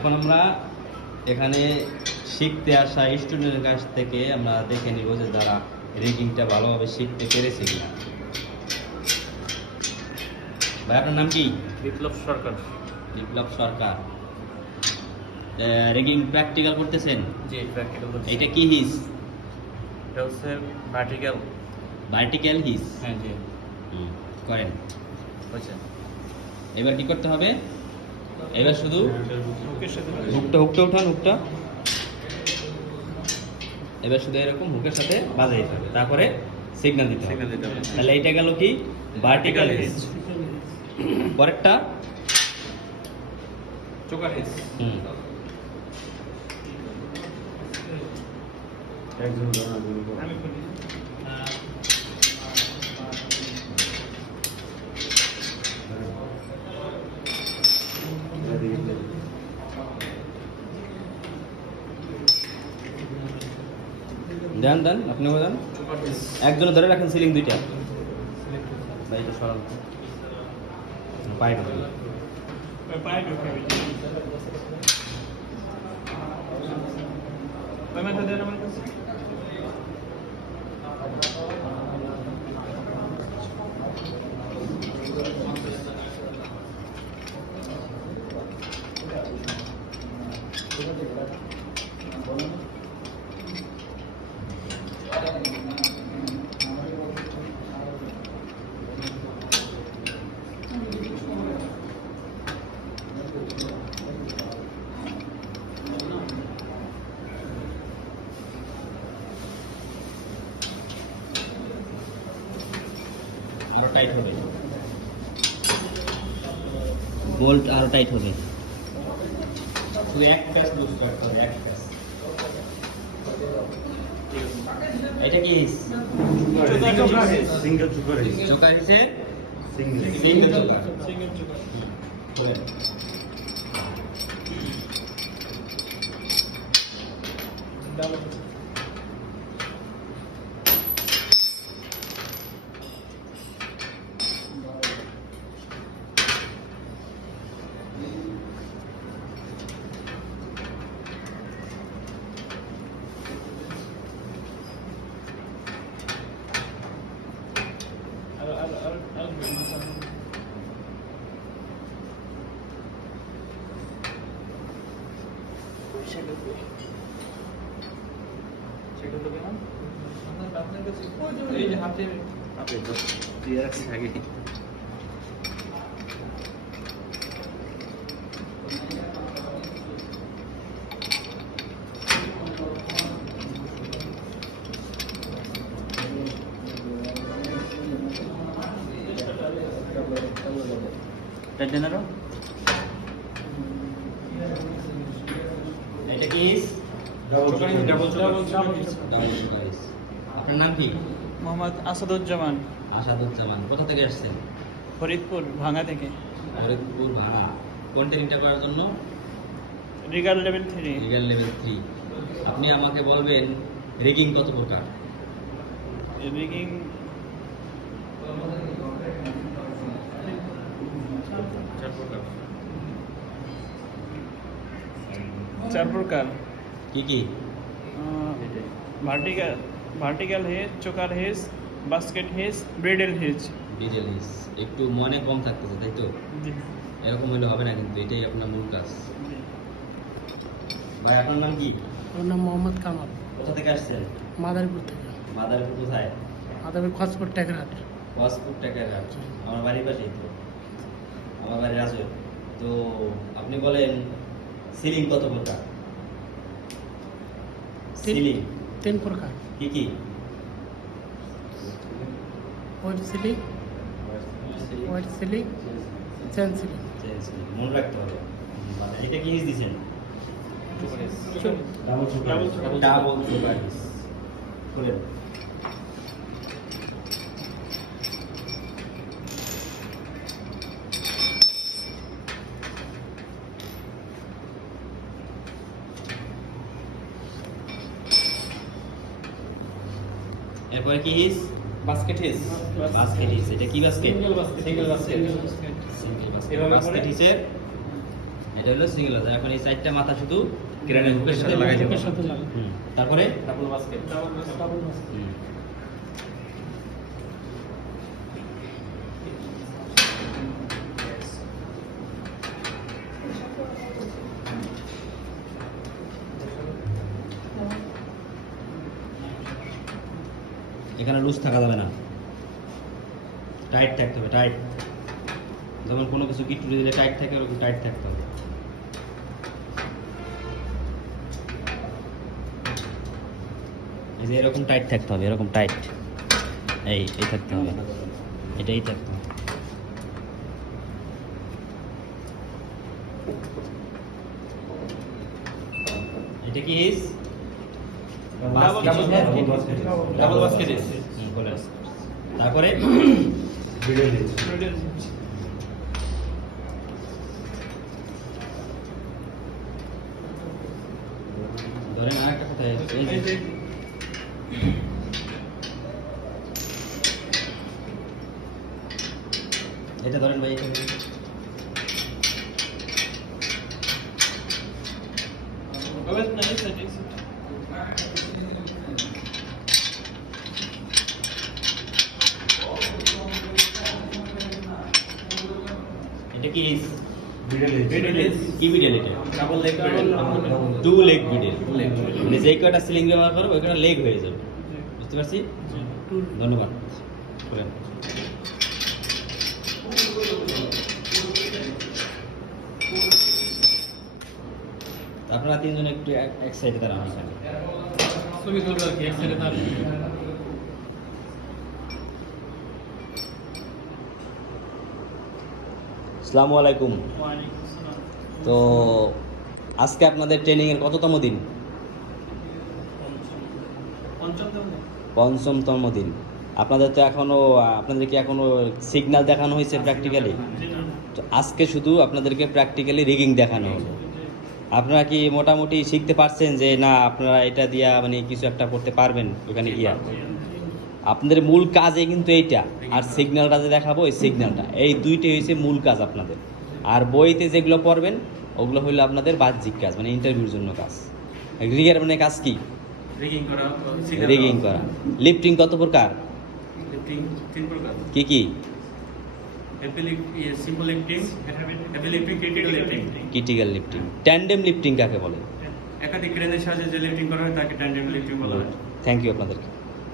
এখন আমরা এখানে শিখতে আসা স্টুডেন্টের কাছ থেকে আমরা দেখে নিব যে তারা রেগিংটা ভালোভাবে শিখতে পেরেছে কিনা। ভাই আপনার নাম কি? বিপ্লব সরকার। বিপ্লব সরকার। রেগিং প্র্যাকটিক্যাল করতেছেন? জি প্র্যাকটিক্যাল এটা কি হিস? এটা হচ্ছে ভার্টিক্যাল ভার্টিক্যাল হিস? হ্যাঁ জি। করেন। হয়েছে এবার কি করতে হবে? এবার শুধু হুকটা হুকটা উঠান হুকটা এবার শুধু এরকম হুকের সাথে বাজাই হবে। তারপরে সিগন্যাল দিতে হবে। Signal দিতে হবে। তাহলে এইটা গেল কি? ভার্টিক্যাল হিস পরেরটা? চোকার হিস হুম। দেন দেন আপনিও দেন একজনে ধরে রাখেন সিলিং দুইটা। ভাই, এটা সরান। পায়ে কাছে আরও টাইট হবে বোল্ট আরও টাইট হবে শুধু এক প্যাচ লুজ করতে হবে এক প্যাচ এটা কি single choker single single choker single choker খোলেন। আর আর আর আর মাথা সেটা তো কেন আপনার কাছে এই যে হাতে আপনি তো দিয়ে রাখছি আগে। দেন আরও এটা কি ডাবল ডাবল ডাবল আপনার নাম কি মোহাম্মদ আসাদুজ্জামান আসাদুজ্জামান কোথা থেকে আসছেন ফরিদপুর ভাঙা থেকে ফরিদপুর ভাড়া কোন ট্রেনিংটা করার জন্য rigger level three legal level three আপনি আমাকে বলবেন রেগিং কত প্রকার রিগিং চার প্রকার কি কি? Vertical vertical hitch choker hitch basket hitch bridle hitch diesel hitch একটু মনে কম থাকতেছে তাই তো? এরকম হলে হবে না কিন্তু এটাই আপনার মূল কাজ। ভাই আপনার নাম কি? আমার নাম মোহাম্মদ কামাল। কোথা থেকে আসছেন? মাদারীপুর থেকে। মাদারপুর কোথায়? মাদারীপুর খসপুর টেকরাট ওয়াসপুর টাকাঘাট আমার বাড়ির পাশেই তো। আমার বাড়ি রাজু তো আপনি বলেন সিলিং কত প্রকার সিলিং তিন প্রকার কি কি? Wire sling wire sling chain sling মনে রাখতে হবে। মানে এটা কি হিস দিছেন ডাবল ডাবল ডাবল এরপরে কি হিস বাস্কেট হিস বাস্কেট হিস এটা কি basket single basket single basket basket? Basket হিসের এটা হলো সিঙ্গেল বাস্কেট এখন এই চারটা মাথা শুধু ক্রেনের হুকের সাথে লাগাই দেবো। তারপরে? ডাবল বাস্কেট ডাবল ডাবল এখানে লুজ থাকা যাবে না। টাইট থাকতে হবে টাইট যেমন কোনো কিছু গিট টুটে দিলে টাইট থাকে, ওরকম টাইট থাকতে হবে। এই যে এরকম টাইট থাকতে হবে, এরকম টাইট এই এই থাকতে হবে। এটাই থাকতে হবে। এটা কি basket. ডাবল বাস্কেট তারপরে ধরেন আর একটা কথা এটা ধরেন ভাই এটা এটা কি ইস মিডল হিঞ্জ Middle hinge. কি বিডেল এটা? Double leg Double- two leg বিডেল Leg. মানে যে কয়টা সিলিং ব্যবহার করো ওই কয়টা লেগ হয়ে যাবে। বুঝতে পারছি? ধন্যবাদ। করেন আপনারা তিনজন একটু এক- সাইডে দাঁড়ান ছবি তুলবে আর কি এক সাইডে তার আসসালামু আলাইকুম। তো আজকে আপনাদের ট্রেনিংয়ের কততম দিন? পঞ্চমতম দিন। আপনাদের তো এখনও আপনাদের কি এখনও সিগন্যাল দেখানো হয়েছে প্র্যাকটিক্যালি তো আজকে শুধু আপনাদেরকে প্র্যাকটিক্যালি রিগিং দেখানো হলো। আপনারা কি মোটামুটি শিখতে পারছেন যে না, আপনারা এটা দিয়া মানে কিছু একটা করতে পারবেন ওখানে গিয়া? আপনাদের মূল কাজে কিন্তু এইটা। আর সিগন্যালটা যে দেখাবো এই সিগন্যালটা এই দুইটাই হয়েছে মূল কাজ আপনাদের। আর বইতে যেগুলো পড়বেন ওগুলো হলো আপনাদের বাহ্যিক কাজ মানে ইন্টারভিউর জন্য কাজ। রিগের মানে কাজ কি? রিগিং করা লিফটিং কত প্রকার? কি কি? ক্রিটিক্যাল লিফটিং ট্যান্ডেম লিফটিং কাকে বলে? একাধিক ক্রেনের সাহায্যে যে লিফটিং করা হয় তাকে ট্যান্ডেম লিফটিং বলা হয়। থ্যাংক ইউ আপনাদেরকে।